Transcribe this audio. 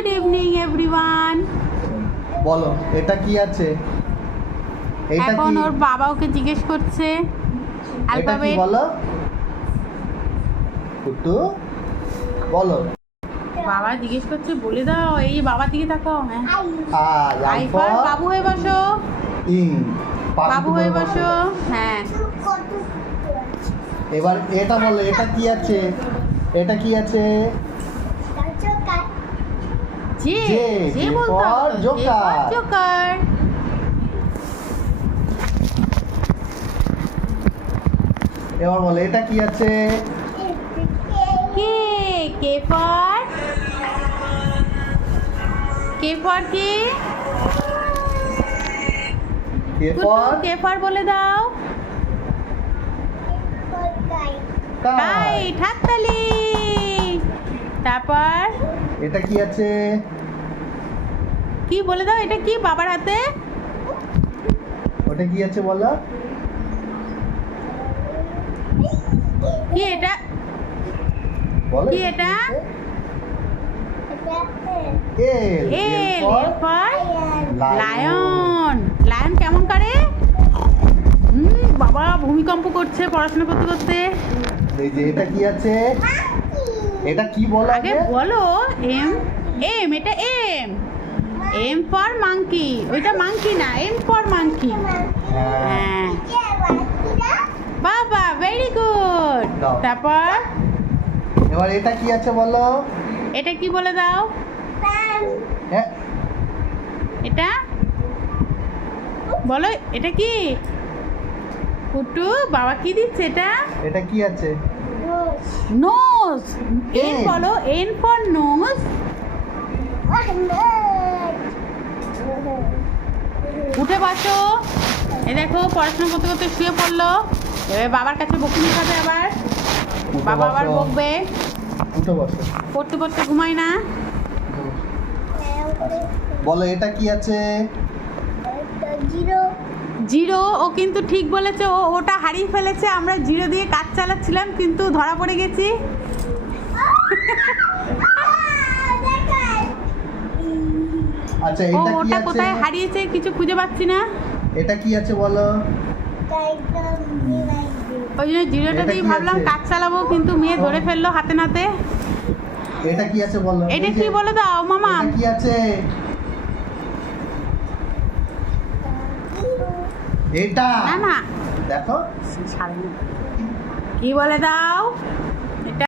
Good evening everyone. বলো এটা কি আছে? এটা এখন কি? ওর বাবা ওকে জিজ্ঞেস করছে এটা কি অ্যালফাবেট। বলো কুটু, বলো। বাবা জিজ্ঞেস করছে, বলে দাও। এই বাবার দিকে তাকাও। হ্যাঁ, আই আলফা ফর বাবু হয়ে বসো। ইন বাবু হয়ে বসো। হ্যাঁ, এবার এটা বলো এটা কি আছে? এটা কি আছে? জে জে, জে J বলতে for হবে তো, জে Joker। For Joker. এবার বলো এটা কি আছে? K K for K for K K কুটু, ফর কে ফর বলে দাও। কাই। কাইট, হাততালি। তারপর এটা কি আছে? কি বলে দাও, এটা কি বাবার হাতে? ওটা কি আছে বলো? কি এটা? বলো কি এটা? L A L for for lion. Lion. Lion কেমন করে? বাবা ভূমিকম্প করছে পড়াশোনা করতে করতে। এই যে এটা কি আছে? এটা কি বলো আগে আগে? বলো। এম এম এটা এম। M for monkey. ওইটা মাঙ্কি না, এম ফর মাঙ্কি। হ্যাঁ। হ্যাঁ, বাবা ভেরি গুড। দাও। তারপর এবার এটা কি আছে বলো? এটা কি বলে দাও। হ্যাঁ এটা বলো, এটা কি? কুটু, বাবা কি দিচ্ছে এটা? এটা কি আছে? নোজ। N N। বলো, এন ফর নোজ। উঠে বসো। এই দেখো পড়াশোনা করতে করতে শুয়ে পড়লো। এবার বাবার কাছে বকুনি খাবে আবার। উঠে বাবা আবার বসো। বকবে। উঠে বসো। পড়তে পড়তে ঘুমায় না। বলো এটা কি আছে? জিরো। ও কিন্তু ঠিক বলেছে, ও ওটা হারিয়ে ফেলেছে। আমরা জিরো দিয়ে কাজ চালাচ্ছিলাম কিন্তু ধরা পড়ে গেছি। আচ্ছা ও এটা কি ওটা আছে? কোথায় হারিয়েছে কিছু খুঁজে পাচ্ছি না। এটা কি আছে বলো? ওই জন্য জিরোটা এটা দিয়ে কি ভাবলাম আছে? কাজ চালাবো, কিন্তু মেয়ে ধরে ফেললো হাতে নাতে। এটা কি আছে বলো? এটা এই যে, কি বলে দাও মামা। এটা কি আছে? এটা না না, দেখো। কি বলে দাও।